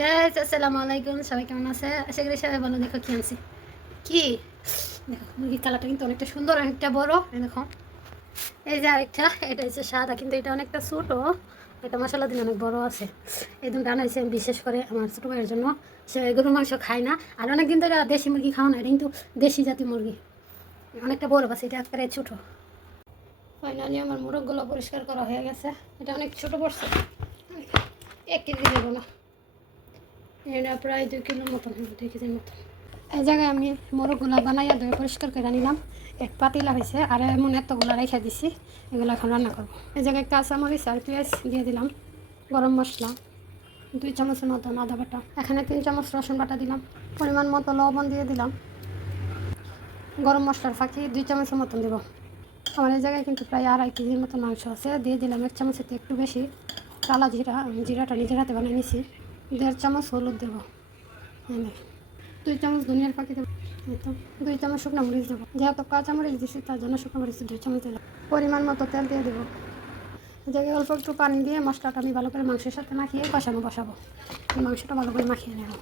Guys আসসালামু আলাইকুম, সবাই কেমন আছে? আশা করি সবাই ভালো। দেখো কি আনছি, কি দেখো, মুরগির কালারটা কিন্তু অনেকটা সুন্দর, অনেকটা বড়। এই দেখো, এই যে আরেকটা, এটা হচ্ছে সাদা, কিন্তু এটা অনেকটা ছোট। এটা মশলা দিন অনেক বড় আছে। এই দুটো আনাইছে বিশেষ করে আমার ছোটো ভাইয়ের জন্য। সে গরুর মাংস খায় না, আর অনেকদিন ধরে দেশি মুরগি খাওয়া না। এটা কিন্তু দেশি জাতীয় মুরগি, অনেকটা বড়, বাস এটা একবারে ছোটো। ফাইনালি আমার মোরগগুলো পরিষ্কার করা হয়ে গেছে। এটা অনেক ছোটো পড়ছে, 1 কেজি দেবো না, এটা প্রায় 2 কিলোর মতন, 2 কেজির মতন। এই জায়গায় আমি মোরগগুলা বানাইয়া ধুয়ে পরিষ্কার করে নিলাম। এক পাতিলা হয়েছে, আর এমন এতগুলো রেখে দিছি। এগুলো এখন রান্না করবো। এই জায়গায় কাঁচামরিচ আর পেঁয়াজ দিয়ে দিলাম, গরম মশলা 2 চামচের মতন, আদা বাটা এখানে 3 চামচ, রসুন বাটা দিলাম, পরিমাণ মতো লবণ দিয়ে দিলাম, গরম মশলার ফাঁকি 2 চামচের মতন দেবো। আমার এই জায়গায় কিন্তু প্রায় 2.5 কেজির মতো মাংস আছে। দিয়ে দিলাম 1 চামচের একটু বেশি কালা জিরা, আমি জিরাটা নিজের হাতে বানিয়ে নিছি। 1.5 চামচ হলুদ দেবো, 2 চামচ ধনিয়ার পাখি দেবো, 2 চামচ শুকনো মরিচ দেবো। যেহেতু কাঁচা মরিচ দিচ্ছি তার জন্য শুকনো মরিচ 2 চামচ দিলাম। পরিমাণ মতো তেল দিয়ে দেবো। জায়গায় অল্প একটু পানি দিয়ে মশলাটা আমি ভালো করে মাংসের সাথে মাখিয়ে কষানো বসাবো। মাংসটা ভালো করে মাখিয়ে নেব।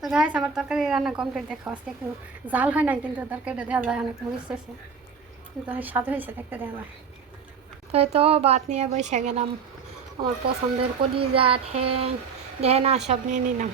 তো গাইস, আমার তরকারি রান্না কমপ্লিট। দেখো, আজকে একটু জাল হয় নাই, কিন্তু তরকারিটা দেওয়া যায়, অনেক মরিচ হয়েছে, কিন্তু অনেক স্বাদ হয়েছে, দেখতে দেওয়া। তো এই তো ভাত নিয়ে বসে গেলাম। আমার পছন্দের কলিজা, ঠ্যাং, ঢেনা সব নিয়ে নিলাম।